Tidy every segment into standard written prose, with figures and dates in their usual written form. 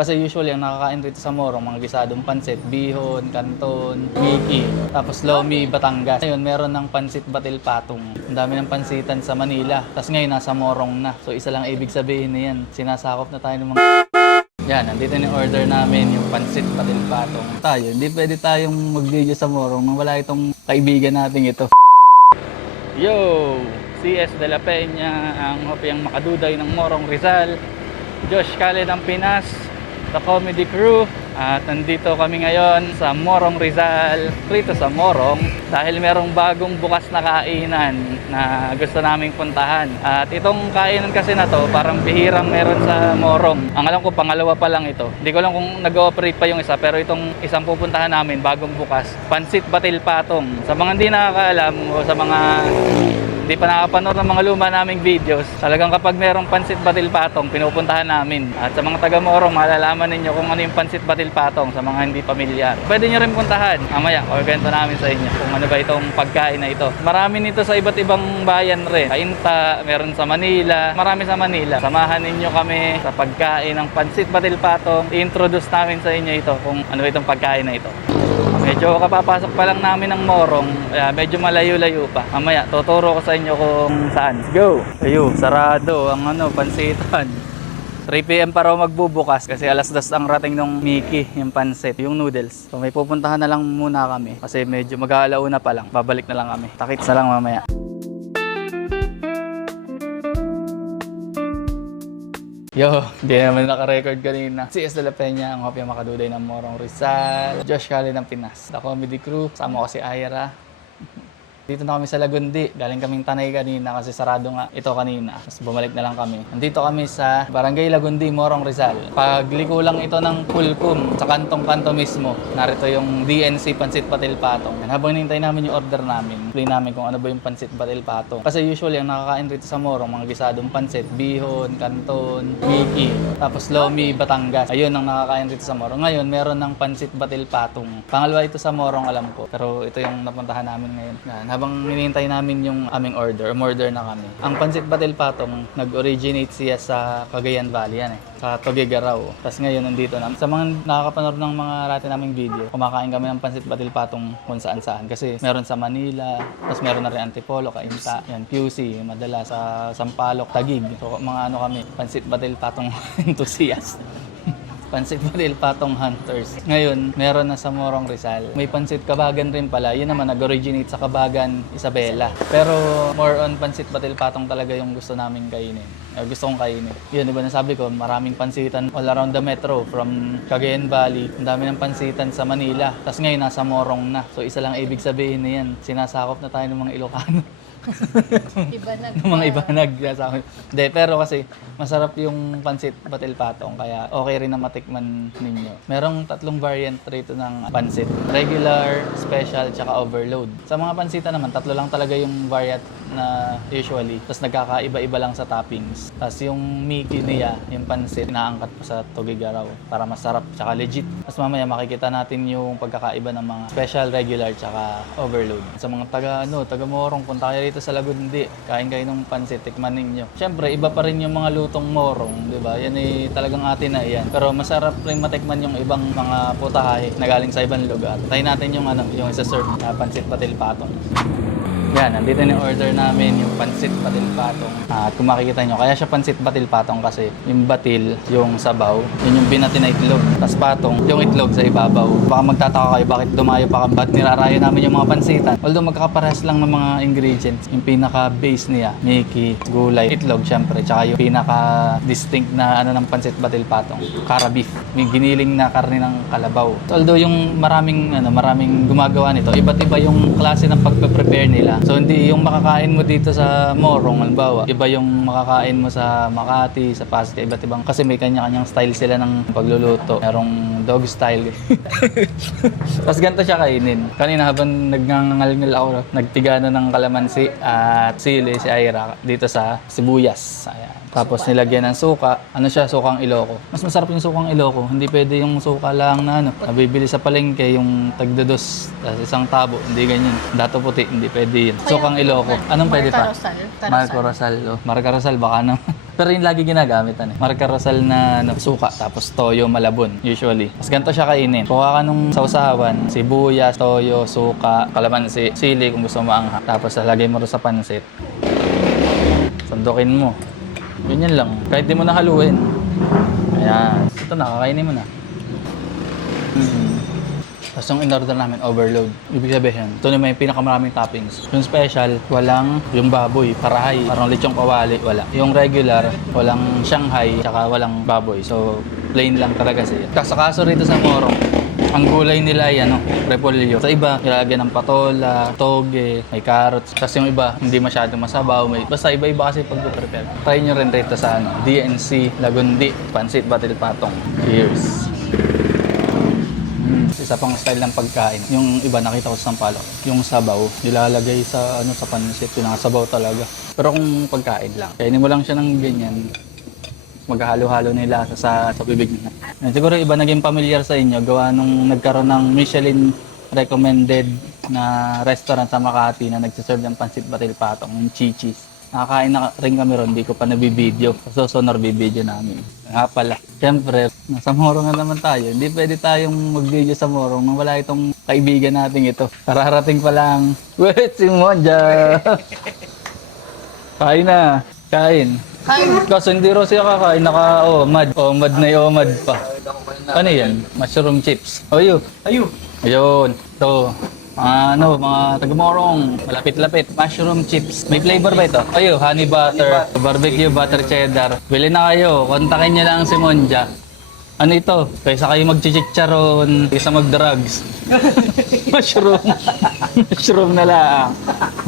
Kasi usually ang nakakain rito sa Morong, mga gisadong pansit, bihon, kanton, miki, tapos lomi, Batangas. Ngayon, meron ng pansit batil patong. Ang dami ng pansitan sa Manila. Tapos ngayon, nasa Morong na. So, isa lang ibig sabihin na yan. Sinasakop na tayo ng mga... Yan, nandito na yung order namin, yung pansit batil patong. Tayo, hindi pwede tayong mag-video sa Morong nang wala itong kaibigan natin ito. Yo! CS De La Peña, ang hopyang makaduday ng Morong Rizal. Josh Kale ng Pinas, The Comedy Crew. At nandito kami ngayon sa Morong Rizal, rito sa Morong, dahil merong bagong bukas na kainan na gusto naming puntahan. At itong kainan kasi na to, parang bihirang meron sa Morong. Ang alam ko, pangalawa pa lang ito. Hindi ko lang kung nag-ooperate pa yung isa, pero itong isang pupuntahan namin, bagong bukas, Pansit Batil Patong. Sa mga hindi nakakaalam o sa mga hindi pa nakapanood ng mga luma naming videos, talagang kapag merong Pansit Batil Patong, pinupuntahan namin. At sa mga taga Morong, malalaman ninyo kung ano yung Pansit Batil Patong sa mga hindi pamilyar. Pwede nyo rin puntahan. Mamaya, kwento namin sa inyo kung ano ba itong pagkain na ito. Marami nito sa iba't ibang bayan rin. Kainta, meron sa Manila, marami sa Manila. Samahan ninyo kami sa pagkain ng Pansit Batil Patong. I-introduce namin sa inyo ito kung ano itong pagkain na ito. Medyo kapapasok pa lang namin ng Morong, medyo malayo-layo pa. Mamaya, tuturo ko sa inyo kung saan. Let's go! Ayun, sarado ang pansitan. 3 PM pa raw magbubukas kasi alas 2 ang rating ng Miki, yung pansit, yung noodles. So may pupuntahan na lang muna kami kasi medyo mag-aalauna pa lang. Babalik na lang kami. Takits na lang mamaya. Yo, hindi naman naka-record kanina. CS De La Peña, ang hopya makaduday ng Morong Rizal. Josh Kale ng Pinas, The Comedy Crew. Sama ko si Ira. Dito na kami sa Lagundi. Galing kaming Tanay kanina kasi sarado nga ito kanina. Tapos bumalik na lang kami. Nandito kami sa Barangay Lagundi, Morong Rizal. Pagliko lang ito ng Pulcum, sa kantong-kanto mismo. Narito yung DNC Pansit Batil Patong. Habang hinintay namin yung order namin, play namin kung ano ba yung Pansit Batil Patong. Kasi usually ang nakakain rito sa Morong, mga gisadong pansit, bihon, kanton, miki, tapos lomi, Batangas. Ayun ang nakakain rito sa Morong. Ngayon, meron ng Pansit Batil Patong. Pangalawa ito sa Morong, alam ko. Pero ito yung napuntahan namin ngayon. Habang hinihintay namin yung aming order, umorder na kami. Ang Pansit Batil Patong, nag-originate siya sa Cagayan Valley yan sa Tuguegarao. Tapos ngayon nandito na. Sa mga nakakapanood ng mga rati naming video, kumakain kami ng Pansit Batil Patong kung saan-saan. Kasi meron sa Manila, tapos meron na rin Antipolo, Cainta, yan, QC, madala sa Sampaloc, Taguig. So mga kami, Pansit Batil Patong enthusiast. Pansit Batil Patong Hunters. Ngayon, meron na sa Morong Rizal. May Pansit Kabagan rin pala. Yun naman, nag-originate sa Kabagan, Isabela. Pero more on Pansit Batil Patong talaga yung gusto namin kainin. Gusto kong kainin. Yun, diba nasabi ko, maraming pansitan all around the metro. From Cagayan Valley, ang dami ng pansitan sa Manila. Tapos ngayon, nasa Morong na. So, isa lang ibig sabihin na yan. Sinasakop na tayo ng mga Ilocano. Ibanag. Mga ibanag sa akin. Hindi, pero kasi masarap yung Pansit Batil Patong kaya okay rin na matikman ninyo. Merong 3 variant rito ng pansit. Regular, special, tsaka overload. Sa mga pansitan naman, 3 lang talaga yung variant na usually. Tapos nagkakaiba-iba lang sa toppings. Tapos yung Miki niya, yung pansit, inaangkat po sa Tuguegarao para masarap, tsaka legit. Tapos mamaya makikita natin yung pagkakaiba ng mga special, regular, tsaka overload. Sa mga taga Morong, punta kayo rito sa Lagundi, kain kayo ng pansit, tikman ninyo. Siyempre, iba pa rin yung mga lutong Morong, di ba? Yan ay talagang atin na yan. Pero masarap rin matikman yung ibang mga putahay na galing sa ibang lugar. Tayo natin yung yung isa-serve na Pansit Batil Patong. Yan, nandito na yung order namin, yung Pansit Batil Patong. At kung makikita nyo, kaya siya Pansit Batil Patong kasi yung batil, yung sabaw, yun yung binati na itlog. Tapos patong, yung itlog sa ibabaw. Baka magtataka kayo bakit dumayo pa ba't nirarayo namin yung mga pansitan. Although magkakaparehas lang ng mga ingredients. Yung pinaka-base niya, Miki, gulay, itlog syempre, tsaka yung pinaka-distinct na ng Pansit Batil Patong, Cara beef. May giniling na karne ng kalabaw. Although yung maraming gumagawa nito, iba't iba yung klase ng pagpe-prepare nila. So hindi yung makakain mo dito sa Morong, halimbawa, iba yung makakain mo sa Makati, sa Pasig, iba't ibang kasi may kanya-kanyang style sila ng pagluluto. Merong dog style. Tapos ganito siya kainin. Kanina habang nagngangalngal ako, nagtiga na ng kalamansi at sili si Ira dito sa sibuyas. Ayan. Tapos nilagyan ng suka. Ano siya? Sukang Ilocos. Mas masarap yung sukang Ilocos. Hindi pwede yung suka lang na nabibili sa palengke, yung tagdados, isang tabo. Hindi ganyan. Dato puti, hindi pwede yun. Sukang Ilocos. Anong pwede pa? Marca Rosal. Marco Rosal. Oh. Marca Rosal, baka naman. Pero yung lagi ginagamit Marca Rosal na suka, tapos toyo malabon, usually. Mas ganito siya kainin. Kuha ka nung sausawan, sibuyas, toyo, suka, kalamansi, sili kung gusto mo maanghang. Tapos lalagay mo rin sa pansit. Sandukin mo. Ganyan lang. Kahit di mo na haluin. Ayan. Ito na, kakainin mo na. Tapos yung in-order namin, overload. Ibig sabihin, ito na may pinakamaraming toppings. Yung special, walang yung baboy, parahay. Parang lechong kawali, wala. Yung regular, walang Shanghai, tsaka walang baboy. So, plain lang talaga siya. Kaso rito sa Morong, ang gulay nila ay repolyo. Sa iba, nilagyan ng patola, toge, may carrots. Tapos yung iba, hindi masyadong masabaw. Basta iba-iba kasi pag-prepare. Try nyo rin rito sa DNC, Lagundi, Pansit Batil Patong. Cheers! Isa pang style ng pagkain. Yung iba nakita ko sa Sampaloc, yung sabaw, nilalagay sa sa pansit, pinasabaw talaga. Pero kung pagkain lang, kainin mo lang siya ng ganyan, maghalo-halo nila sa bibig nila. Siguro iba naging familiar sa inyo, gawa nung nagkaroon ng Michelin recommended na restaurant sa Makati na nagsiserve ng pansit batil patong, yung Chichis. Nakakain na rin kami ron, hindi ko pa nabibideo. So, sonor bibideo namin. Nga pala, syempre, nasa Morong na naman tayo. Hindi pwede tayong mag-video sa Morong nang wala itong kaibigan natin ito. Kararating pa lang. Wait, si Monja! Kain na. Kain. Kaso hindi rin siya kakain. Naka-omad. Omad na yung omad pa. Ano yan? Mushroom chips. Ayo. Ayun. Ito. Mga taga-Morong, malapit-lapit, mushroom chips. May flavor ba ito? Ayo, honey butter, barbecue butter cheddar. Bili na kayo, kontakin nyo lang si Monja. Ano ito? Kaysa kayo mag-chicharon, kaysa mag-drugs. Mushroom na lang.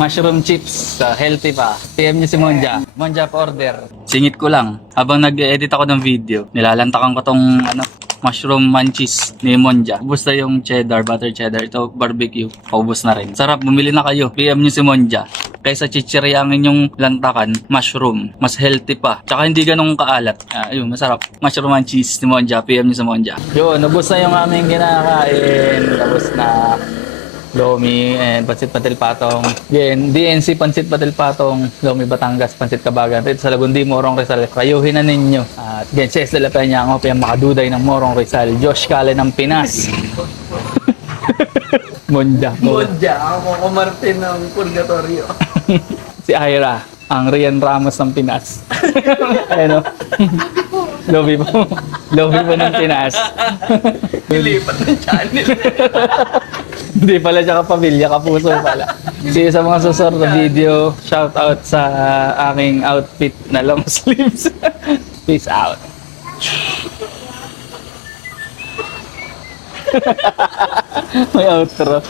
Mushroom chips, healthy pa. PM nyo si Monja. Monja pa order. Singit ko lang, habang nag-edit ako ng video, nilalantakan ko tong mushroom munchies ni Monja. Ubus na yung cheddar, butter cheddar. Ito, barbecue. Paubos na rin. Sarap, bumili na kayo. PM nyo si Monja. Kaysa chichirya ang inyong lantakan, mushroom. Mas healthy pa. Tsaka hindi ganun kaalat. Ayun, masarap. Mushroom munchies ni Monja. PM nyo si Monja. Yun, ubus na yung aming kinakain. Tapos na Lomi and Pansit Batil Patong. Again, DNC Pansit Batil Patong, Lomi Batangas, Pansit Kabagan. Ito sa Lagundi, Morong Rizal. Kayuhin na ninyo. At again, Cez de la Peña, ang opiyang makaduday ng Morong Rizal. Josh Kale ng Pinas. Monja. Ako Martin ng Purgatorio. Si Ira, ang Rian Ramos ng Pinas. Ayun o. Lobby po. Lobby po ng Pinas. Nilipat ng channel. Hindi pala siya kapamilya, kapuso pala. See you sa mga susunod na video. Shout out sa aking outfit na long sleeves. Peace out. May outro.